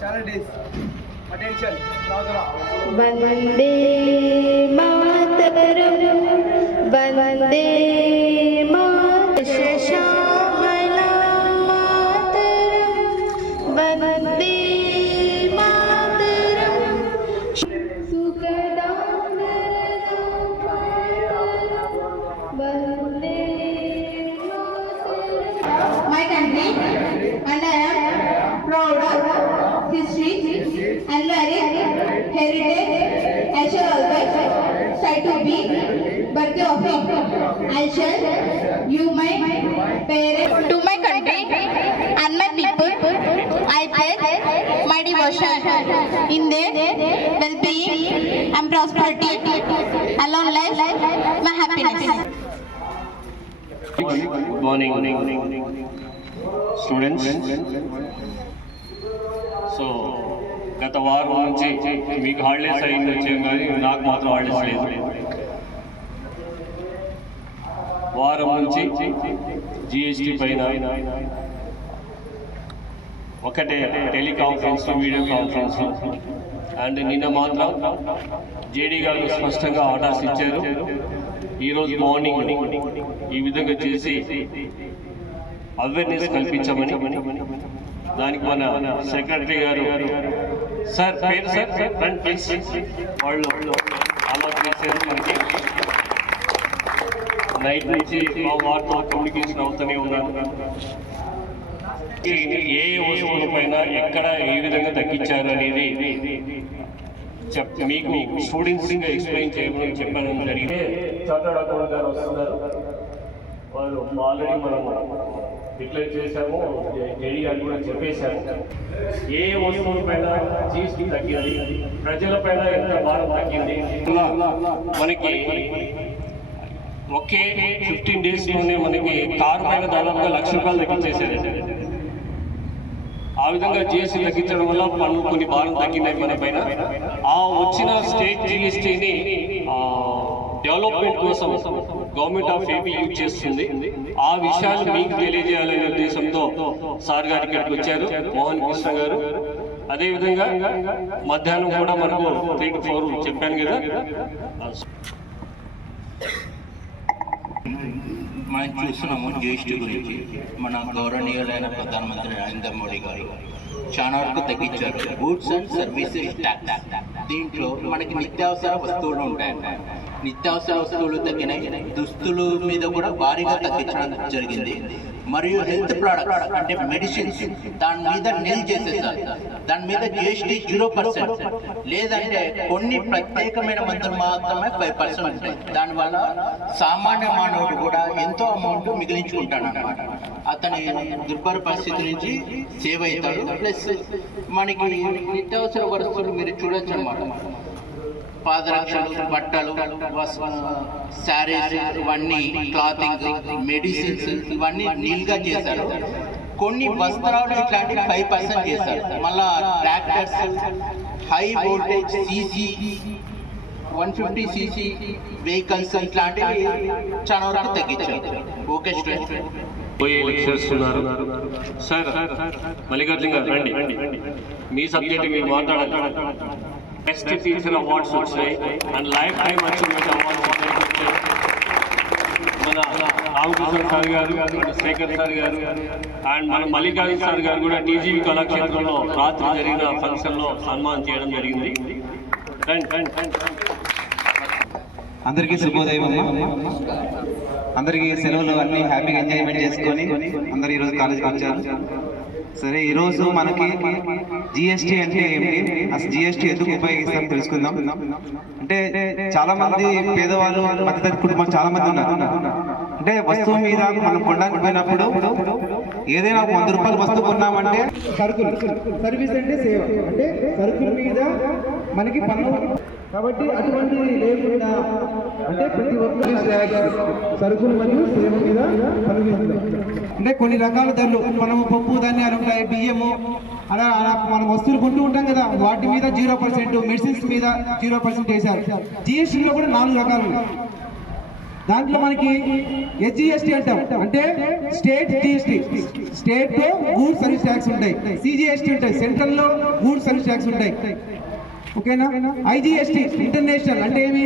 charities. Attention, Radha. Vande Mataram, Vande Mataram, Shashamala Mataram, Vande Mataram, Sukadam Vande Mataram. My country, and I am proud of history and heritage. I shall always try to be worthy of it. I shall you my parents to my country and my people. I pledge my devotion in their well-being and prosperity, along life, my happiness. Good morning, students. So, గత వారం నుంచి మీకు holidays అయింది వచ్చాం కానీ నాకు మాత్రం holidays లేదు. వారం నుంచి జిఎస్టీ పైన ఒకటే టెలికాన్ఫరెన్స్, వీడియో కాన్ఫరెన్స్, అండ్ నిన్న మాత్రం జేడీ గారు స్పష్టంగా ఆర్డర్స్ ఇచ్చారు. ఈరోజు మార్నింగ్ ఈ విధంగా చేసి అవేర్నెస్ కల్పించమని. దానికి మన సెక్రటరీ గారు సార్ పేరు సార్ ఫ్రంట్ ప్లీజ్ వాళ్ళు అలా చేశారు. మనకి నైట్ నుంచి మా వారితో కమ్యూనికేషన్ అవుతూనే ఉన్నాను. ఏ వస్తువుల పైన ఎక్కడ ఏ విధంగా తగ్గించారు అనేది మీకు స్టూడెంట్స్గా ఎక్స్ప్లెయిన్ చేయమని చెప్పడం జరిగింది. చార్టర్డ్ అకౌంట్ గారు వస్తున్నారు. వాళ్ళు ఆల్రెడీ మనం డిక్లేర్ చేశాము, జేడీ గారు కూడా చెప్పేశాము. ఏ వస్తువుల పైన జీఎస్టీ తగ్గింది, ప్రజల పైన ఎంత భారం తగ్గింది. మనకి ఒకే 15 డేస్లోనే మనకి కారు పైన దాదాపుగా ₹1,00,000 తగ్గించేశారు. ఆ విధంగా జిఎస్టీ తగ్గించడం వల్ల పన్ను కొన్ని భారం తగ్గినాయి మన పైన. ఆ వచ్చిన స్టేట్ జిఎస్టీని డెవలప్మెంట్ కోసం గవర్నమెంట్ ఆఫ్ ఏపీ యూజ్ చేస్తుంది. ఆ విషయాలు మీకు తెలియజేయాలనే ఉద్దేశంతో సార్ గారు ఇక్కడికి వచ్చారు, మోహన్ కృష్ణ గారు. అదేవిధంగా మధ్యాహ్నం కూడా మనకు 3 to 4 చెప్పాను కదా. మనం చూస్తున్నాము జిఎస్టీ గురించి. మన గౌరవనీయులైన ప్రధానమంత్రి నరేంద్ర మోడీ గారు చాలా వరకు తగ్గించారు గూడ్స్ అండ్ సర్వీసెస్ ట్యాక్స్. దీంట్లో మనకి నిత్యావసర వస్తువులు ఉంటాయంట. నిత్యావసర వస్తువులు తగ్గినాయి, దుస్తుల మీద కూడా భారీగా తగ్గించడం జరిగింది. మరియు హెల్త్ ప్రోడక్ట్స్ అంటే మెడిసిన్స్ దాని మీద నిల్ చేసేసారు. దాని మీద జిఎస్టీ 0%, లేదంటే కొన్ని ప్రత్యేకమైన మందులు మాత్రమే 5% ఉంటాయి. దానివల్ల సామాన్య మానవుడు కూడా ఎంతో అమౌంట్ మిగిలించుకుంటాడు అన్నమాట. అతని దుర్భర పరిస్థితి నుంచి సేవ్ అవుతాడు. ప్లస్ మనకి నిత్యావసర వస్తువులు మీరు చూడొచ్చు అన్నమాట. పాదరక్షలు, బట్టలు, శారీస్, ఇవన్నీ క్లాతింగ్, మెడిసిన్స్ ఇవన్నీ నీల్గా చేశారు. కొన్ని వస్త్రాలు ఇట్లాంటి 5% చేశారు. మళ్ళా tractors, high voltage CC 150cc vehicles ఇట్లాంటివి చాలా వరకు తగ్గించారు. Okay students. సార్ మల్లికార్జున గారు రండి, మీ సబ్జెక్ట్ మీరు మాట్లాడాలి. బెస్ట్ టీచర్ అవార్డ్స్ వచ్చాయి and life time achievement awards వచ్చాయి. మన రామకృష్ణ సార్ గారు, శేఖర్ సార్ గారు అండ్ మన మల్లికార్జున సార్ గారు కూడా టీజీవీ కళాక్షేత్రంలో రాత్రి జరిగిన ఫంక్షన్లో సన్మానం చేయడం జరిగింది. అందరికీ శుభోదయం. అందరికీ సెలవులు అన్నీ హ్యాపీగా ఎంజాయ్మెంట్ చేసుకొని అందరు ఈరోజు కాలేజీకి వచ్చారు. సరే, ఈరోజు మనకి జిఎస్టీ అంటే ఏమిటి, అసలు జిఎస్టీ ఎందుకు ఉపయోగిస్తాం తెలుసుకుందాం. అంటే చాలా మంది పేదవాళ్ళు, మధ్యతరగతి కుటుంబాలు చాలా మంది ఉన్నారు. అంటే వస్తువు మీద మనం కొనడానికి పోయినప్పుడు ఏదైనా ₹100 వస్తువు కొన్నామంటే సరుకులు, సర్వీస్ అంటే సేవ, అంటే సరుకుల మీద మనకి పన్ను. కాబట్టి అటువంటి లేకుండా అంటే ప్రతి ఒక్కరి సరుకులు మరియు సేవ మీద పన్ను. అంటే కొన్ని రకాల ధరలు, మనము పప్పు ధాన్యాలు ఉంటాయి, బియ్యము, అలా మనం వస్తువులు కొంటూ ఉంటాం కదా, వాటి మీద 0%, మెడిసిన్స్ మీద 0% వేశారు. జిఎస్టీలో కూడా 4 రకాలు ఉన్నాయి. దాంట్లో మనకి ఎస్జిఎస్టీ అంటాం, అంటే స్టేట్ జిఎస్టీ, స్టేట్ లో గూడ్స్ సర్వీస్ ట్యాక్స్ ఉంటాయి. సిజిఎస్టీ ఉంటాయి, సెంట్రల్ లో గూడ్స్ సర్వీస్ ట్యాక్స్ ఉంటాయి. ఓకేనా? ఐజిఎస్టీ ఇంటర్నేషనల్, అంటే ఏమి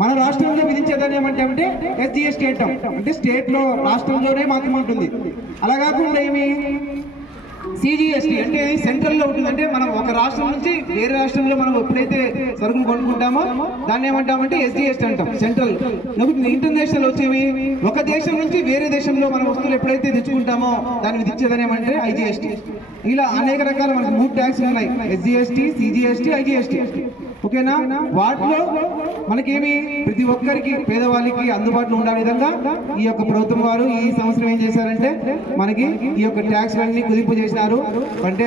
మన రాష్ట్రంలో విధించేదాన్ని ఏమంటే ఎస్జిఎస్టీ అంటాం, అంటే స్టేట్ లో రాష్ట్రంలోనే మాత్రమే ఉంటుంది. అలా కాకుండా ఏమి సిజిఎస్టీ అంటే సెంట్రల్ లో ఉంటుంది, అంటే మనం ఒక రాష్ట్రం నుంచి వేరే రాష్ట్రంలో మనం ఎప్పుడైతే సరుకులు కొనుక్కుంటామో దాన్ని ఏమంటామంటే ఎస్జిఎస్టీ అంటాం, సెంట్రల్. ఇంటర్నేషనల్ వచ్చేవి ఒక దేశం నుంచి వేరే దేశంలో మనం వస్తువులు ఎప్పుడైతే తెచ్చుకుంటామో దాన్ని విధించేదని ఏమంటే ఐజిఎస్టీ. ఇలా అనేక రకాల మనకు 3 ట్యాక్స్లు ఉన్నాయి, ఎస్జిఎస్టీ, సిజిఎస్టీ, ఐజిఎస్టీ. ఓకేనా? వాటిలో మనకేమి ప్రతి ఒక్కరికి పేదవాళ్ళకి అందుబాటులో ఉండే విధంగా ఈ యొక్క ప్రభుత్వం వారు ఈ సంవత్సరం ఏం చేశారంటే మనకి ఈ యొక్క ట్యాక్స్ అన్ని కుదింపు చేసినారు. అంటే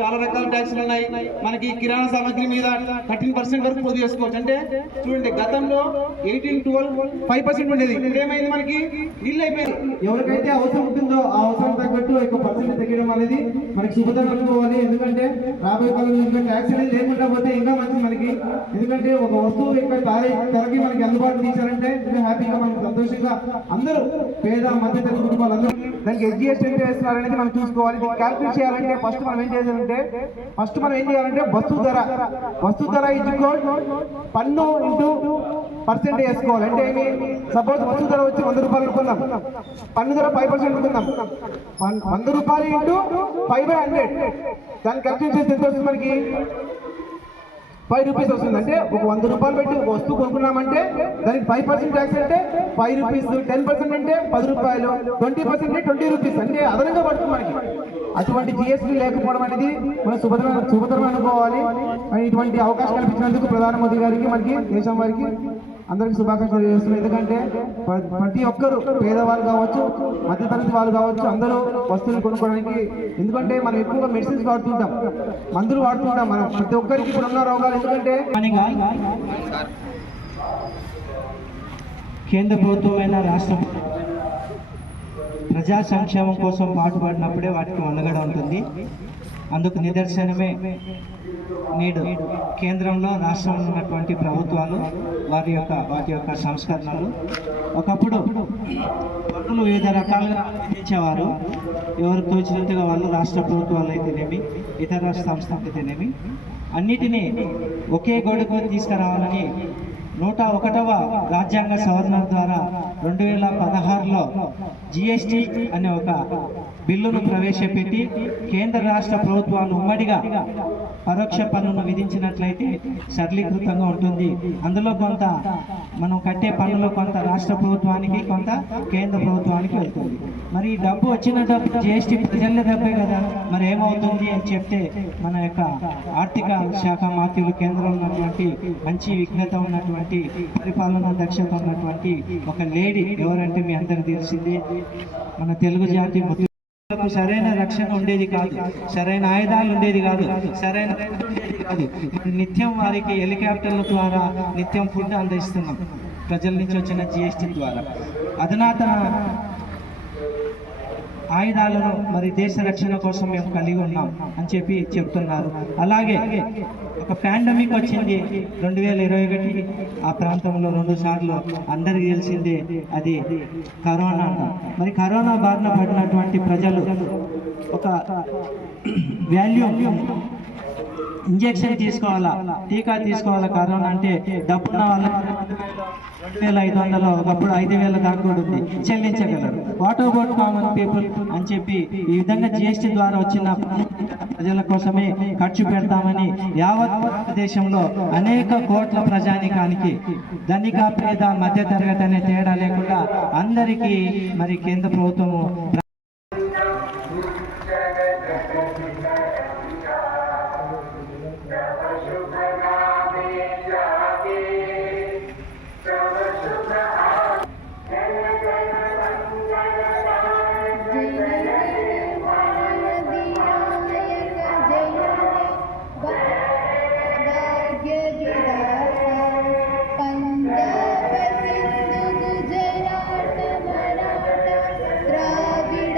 చాలా రకాల ట్యాక్స్లు ఉన్నాయి. మనకి కిరాణా సామాగ్రి మీద 13% వరకు పొదుపు చేసుకోవచ్చు. అంటే చూడండి, గతంలో 18-12-5% ఉండేది, ఇప్పుడు ఏమైంది మనకి నీళ్ళు అయిపోయింది. ఎవరికైతే అవసరం ఉంటుందో ఆ అవసరం తగ్గట్టు ఎక్కువ పర్సెంట్ తగ్గడం అనేది మనకి శుభదం అనుకోవాలి. ఎందుకంటే రాబోయే కాలంలో ఇంకా ట్యాక్స్ అనేది లేకుండా పోతే ఇంకా మంచిది మనకి. ఎందుకంటే ఒక వస్తువు ఎక్కువ ధరకి మనకి అందుబాటులో తీశారంటే హ్యాపీగా మనం సంతోషంగా అందరూ పేద మధ్య తరగతి కుటుంబాలు అందరూ దానికి ఎస్జిఎస్టీ ఎంత వేస్తున్నారు అనేది మనం చూసుకోవాలి. క్యాల్కులేట్ చేయాలంటే ఫస్ట్ మనం ఏం చేయాలంటే వస్తు ధర ఈక్వల్ పన్ను ఇంటూ పర్సెంట్ వేసుకోవాలి. అంటే ఏమి, సపోజ్ వస్తు ధర వచ్చి 100 రూపాయలు అనుకుందాం, పన్ను ధర 5% అనుకుందాం. 100 రూపాయలు ఇంటూ 5/100 దాన్ని క్యాల్కులేట్ చేస్తే ఎంత వస్తుంది మనకి? 5 రూపీస్ వస్తుంది. అంటే ఒక 100 రూపాయలు పెట్టి ఒక వస్తువు కొనుక్కున్నామంటే దానికి 5% ట్యాక్స్ అంటే 5 రూపీస్, 10% అంటే 10 రూపాయలు, 20% అంటే 20 రూపీస్, అంటే అదనంగా పడుతుంది మనకి. అటువంటి జిఎస్టీ లేకపోవడం అనేది మనం శుభతరం అనుకోవాలి. ఇటువంటి అవకాశం కల్పించినందుకు ప్రధానమంత్రి గారికి, మనకి దేశం వారికి అందరికీ శుభాకాంక్షలు చేస్తున్నాం. ఎందుకంటే ప్రతి ఒక్కరు పేదవాళ్ళు కావచ్చు, మధ్యతరగతి వాళ్ళు కావచ్చు, అందరూ వస్తువులు కొనుక్కోవడానికి. ఎందుకంటే మనం ఎక్కువగా మెడిసిన్స్ వాడుతుంటాం, మందులు వాడుతుంటాం. మనం ప్రతి ఒక్కరికి ఇప్పుడు ఉన్న రోగాలు ఎందుకంటే కేంద్ర ప్రభుత్వమైన రాష్ట్ర ప్రజా సంక్షేమం కోసం పాటుపడినప్పుడే వాటికి మనుగడ ఉంటుంది. అందుకు నిదర్శనమే నేడు కేంద్రంలో రాష్ట్రంలో ఉన్నటువంటి ప్రభుత్వాలు వాటి యొక్క సంస్కరణలు. ఒకప్పుడు పన్నులు వివిధ రకాలుగా విధించేవారు. ఎవరు తోచినంతగా వాళ్ళు, రాష్ట్ర ప్రభుత్వాలు అయితేనేమి ఇతర సంస్థలు అయితేనేమి, అన్నిటినీ ఒకే గొడుగు తీసుకురావాలని 101వ రాజ్యాంగ సవరణ ద్వారా 2016లో జిఎస్టీ అనే ఒక బిల్లును ప్రవేశపెట్టి కేంద్ర రాష్ట్ర ప్రభుత్వాలు ఉమ్మడిగా పరోక్ష పన్నును విధించినట్లయితే సరళీకృతంగా ఉంటుంది. అందులో కొంత మనం కట్టే పన్నులో కొంత రాష్ట్ర ప్రభుత్వానికి, కొంత కేంద్ర ప్రభుత్వానికి వెళ్తుంది. మరి ఈ డబ్బు వచ్చిన డబ్బు జిఎస్టీ ప్రజల డబ్బే కదా, మరి ఏమవుతుంది అని చెప్తే మన యొక్క ఆర్థిక శాఖ మంత్రులు, కేంద్రంలో ఉన్నటువంటి మంచి విఘ్నత ఉన్నటువంటి పరిపాలనా దక్షత ఉన్నటువంటి ఒక లేడీ ఎవరంటే మీ అందరికి తెలిసింది, మన తెలుగు జాతి సరైన రక్షణ ఉండేది కాదు, సరైన ఆయుధాలు ఉండేది కాదు, సరైన ఉండేది కాదు. నిత్యం వారికి హెలికాప్టర్ల ద్వారా నిత్యం ఫుడ్ అందిస్తున్నాం ప్రజల నుంచి వచ్చిన జిఎస్టీ ద్వారా. అధునాతన ఆయుధాలను మరి దేశ రక్షణ కోసం మేము కలిగి ఉన్నాం అని చెప్పి చెప్తున్నారు. అలాగే ఒక పాండమిక్ వచ్చింది 2021, ఆ ప్రాంతంలో 2 సార్లు అందరికీ తెలిసిందే, అది కరోనా. మరి కరోనా బారిన పడినటువంటి ప్రజలు ఒక వాల్యూమ్ ఇంజెక్షన్ తీసుకోవాలా, టీకా తీసుకోవాలా కరోనా అంటే డబ్బున్న వాళ్ళ 2500, ఒకప్పుడు 5000 దాకా కూడా ఉంది, చెల్లించగలరు. వాట్ అబౌట్ కామన్ పీపుల్ అని చెప్పి ఈ విధంగా జిఎస్టీ ద్వారా వచ్చిన ప్రజల కోసమే ఖర్చు పెడతామని యావత్ దేశంలో అనేక కోట్ల ప్రజానికానికి, ధనిక పేద మధ్య తరగతి అనే తేడా లేకుండా అందరికీ మరి కేంద్ర ప్రభుత్వము పంజాబ్ సింధు గుజరాత్ మరాఠా ద్రావిడ